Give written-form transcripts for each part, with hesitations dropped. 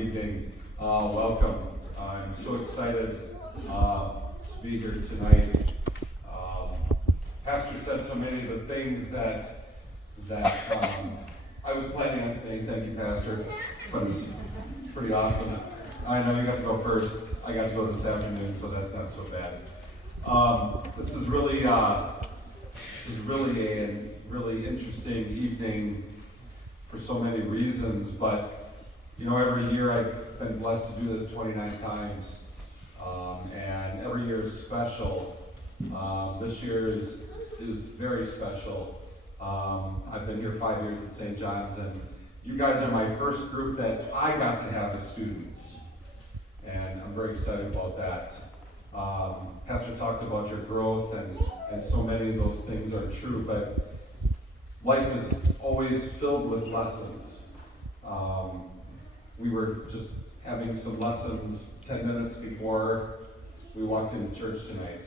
Good evening. Welcome. I'm so excited to be here tonight. Pastor said so many of the things that I was planning on saying. Thank you, Pastor. But it was pretty awesome. I know you got to go first. I got to go this afternoon, so that's not so bad. This is really a really interesting evening for so many reasons, but you know, every year I've been blessed to do this 29 times, and every year is special. This year is very special. I've been here 5 years at St. John's, and you guys are my first group that I got to have as students, and I'm very excited about that. Pastor talked about your growth, and so many of those things are true, but life is always filled with lessons. We were just having some lessons 10 minutes before we walked into church tonight.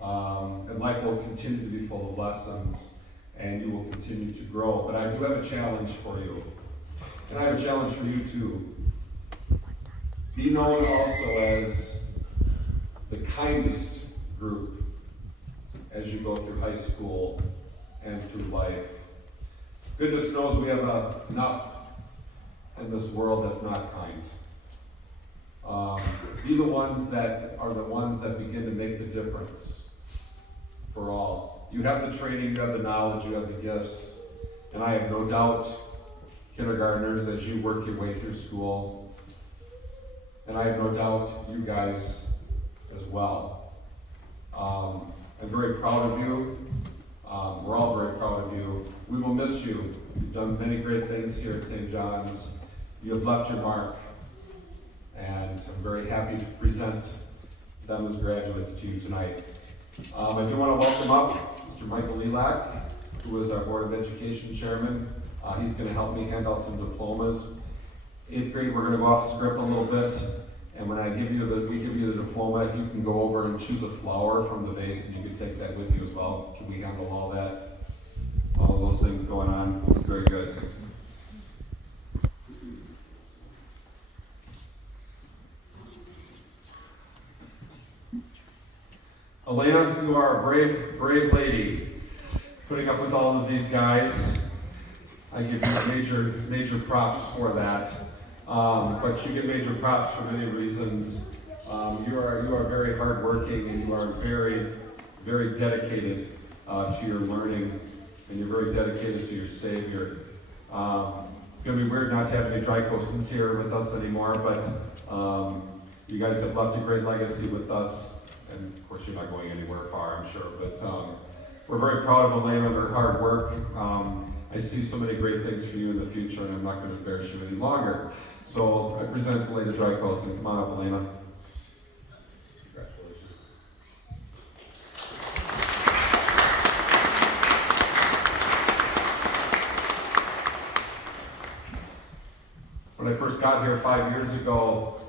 And life will continue to be full of lessons, and you will continue to grow. But I do have a challenge for you. And I have a challenge for you too. Be known also as the kindest group as you go through high school and through life. Goodness knows we have enough in this world that's not kind. Be the ones that are the ones that begin to make the difference for all. You have the training, you have the knowledge, you have the gifts, and I have no doubt, kindergartners, as you work your way through school, and I have no doubt you guys as well. I'm very proud of you. We're all very proud of you. We will miss you. You've done many great things here at St. John's. You have left your mark, and I'm very happy to present them as graduates to you tonight. I do want to welcome up Mr. Michael Lelak, who is our Board of Education Chairman. He's going to help me hand out some diplomas. 8th grade, we're going to go off script a little bit, and when we give you the diploma, if you can go over and choose a flower from the vase, and you can take that with you as well. Can we handle all that? All of those things going on? Very good. Elena, you are a brave lady, putting up with all of these guys. I give you major props for that. But you get major props for many reasons. You are very hardworking, and you are very dedicated to your learning, and you're very dedicated to your Savior. It's going to be weird not to have any dry coastings here with us anymore, but you guys have left a great legacy with us. And of course, you're not going anywhere far, I'm sure, but we're very proud of Elena and her hard work. I see so many great things for you in the future, and I'm not going to embarrass you any longer. So I present Elena Drycoasting. Come on up, Elena. Congratulations. When I first got here 5 years ago,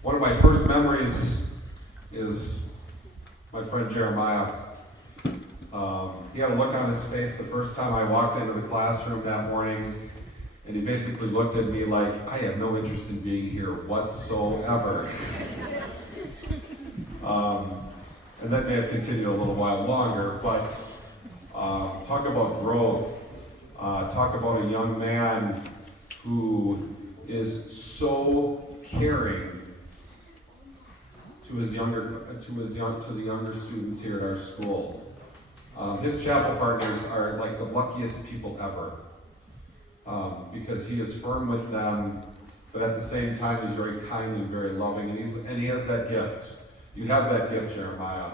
one of my first memories is my friend Jeremiah. He had a look on his face the first time I walked into the classroom that morning, and he basically looked at me like, I have no interest in being here whatsoever. And that may have continued a little while longer, but talk about growth. Talk about a young man who is so caring to the younger students here at our school. His chapel partners are like the luckiest people ever, because he is firm with them, but at the same time he's very kind and very loving, and he has that gift. You have that gift, Jeremiah.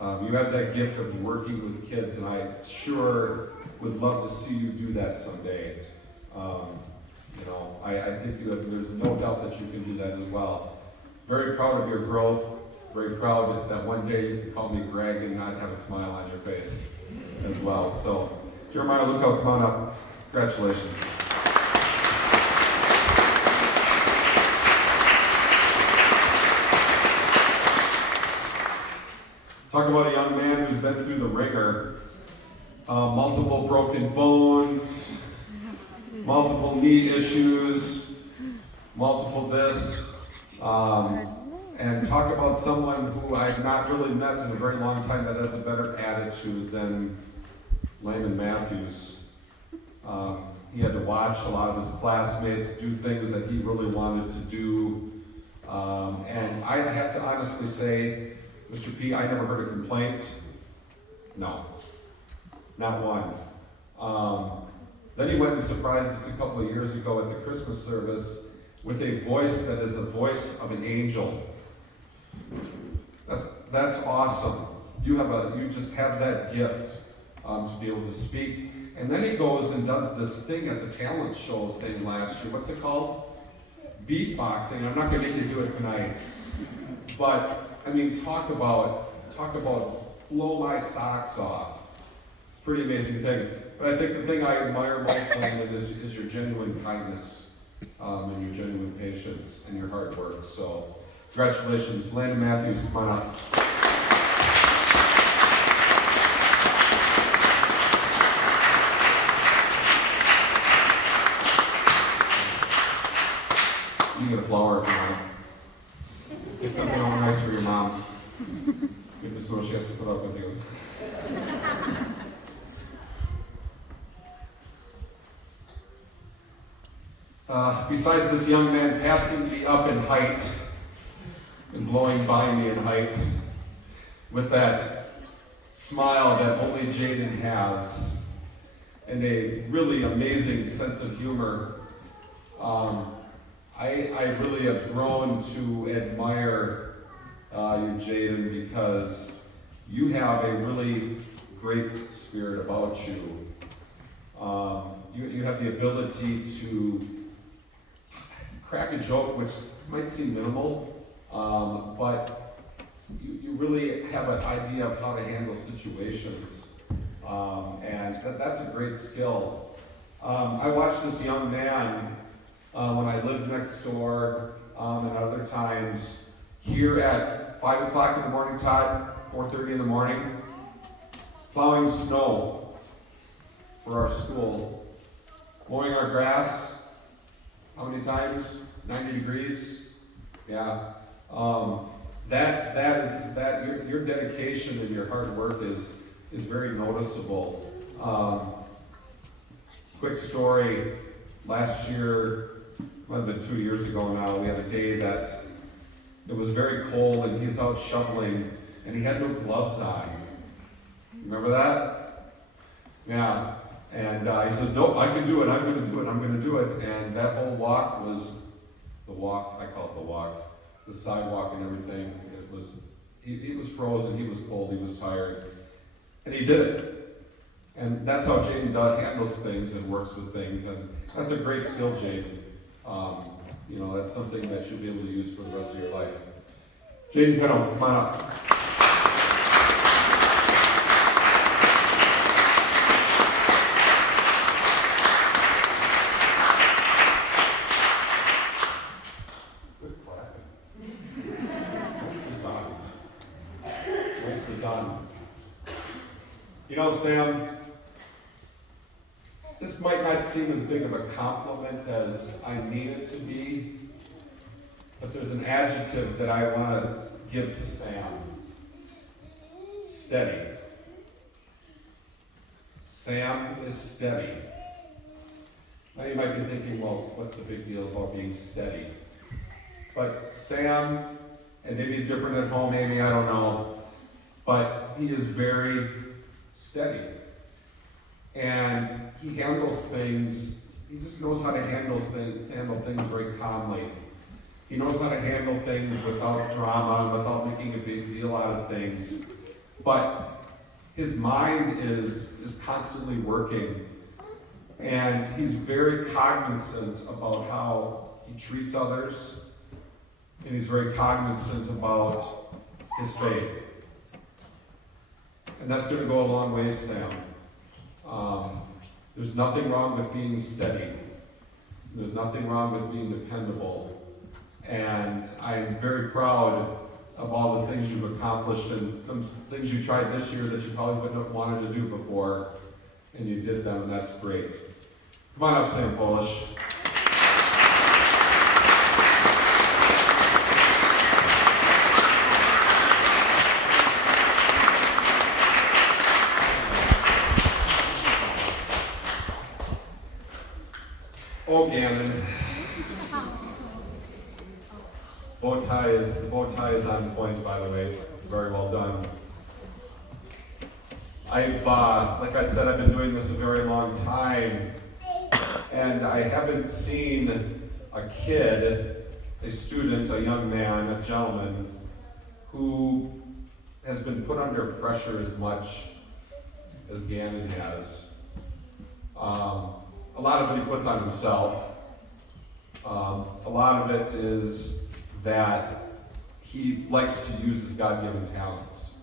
You have that gift of working with kids, and I sure would love to see you do that someday. I think there's no doubt that you can do that as well. Very proud of your growth. Very proud that one day you can call me Greg and not have a smile on your face as well. So, Jeremiah Luco, come on up. Congratulations. Talk about a young man who's been through the ringer. Multiple broken bones, multiple knee issues, multiple this, and talk about someone who I've not really met in a very long time that has a better attitude than Layman Matthews. He had to watch a lot of his classmates do things that he really wanted to do. And I have to honestly say, Mr. P, I never heard a complaint. No, not one. Then he went and surprised us a couple of years ago at the Christmas service with a voice that is the voice of an angel. That's awesome. You just have that gift to be able to speak. And then he goes and does this thing at the talent show thing last year. What's it called? Beatboxing. I'm not going to make you do it tonight. But, I mean, talk about blow my socks off. Pretty amazing thing. But I think the thing I admire most of it is your genuine kindness and your genuine patience and your hard work. So, congratulations. Landon Matthews, come on up. You can get a flower if you want. Get something all nice for your mom. Goodness knows she has to put up with you. Besides this young man passing me up in height and blowing by me in height with that smile that only Jaden has and a really amazing sense of humor, I really have grown to admire you, Jaden, because you have a really great spirit about you. You have the ability to crack a joke, which might seem minimal, but you really have an idea of how to handle situations, and that's a great skill. I watched this young man when I lived next door, and other times, here at 5 o'clock in the morning, Todd, 4:30 in the morning, plowing snow for our school, mowing our grass. How many times? 90 degrees? Yeah. Your dedication and your hard work is very noticeable. Quick story, last year, might have been 2 years ago now, we had a day that it was very cold and he's out shoveling and he had no gloves on. Remember that? Yeah. And he said, nope, I can do it, I'm going to do it. And that whole walk was the walk, I call it the walk, the sidewalk and everything. He was frozen, he was cold, he was tired. And he did it. And that's how Jaden handles things and works with things. And that's a great skill, Jaden. That's something that you'll be able to use for the rest of your life. Jaden Pennell, come on up. Sam, this might not seem as big of a compliment as I mean it to be, but there's an adjective that I want to give to Sam. Steady. Sam is steady. Now you might be thinking, well, what's the big deal about being steady? But Sam, and maybe he's different at home, maybe, I don't know, but he is very steady. And he handles things, he just knows how to handle things very calmly. He knows how to handle things without drama, without making a big deal out of things. But his mind is constantly working. And he's very cognizant about how he treats others. And he's very cognizant about his faith. And that's going to go a long way, Sam. There's nothing wrong with being steady. There's nothing wrong with being dependable. And I'm very proud of all the things you've accomplished and some things you tried this year that you probably wouldn't have wanted to do before, and you did them, and that's great. Come on up, Sam Polish. Oh, Gannon. The bow tie is on point, by the way. Very well done. Like I said, I've been doing this a very long time, and I haven't seen a kid, a student, a young man, a gentleman, who has been put under pressure as much as Gannon has. A lot of it he puts on himself. A lot of it is that he likes to use his God-given talents.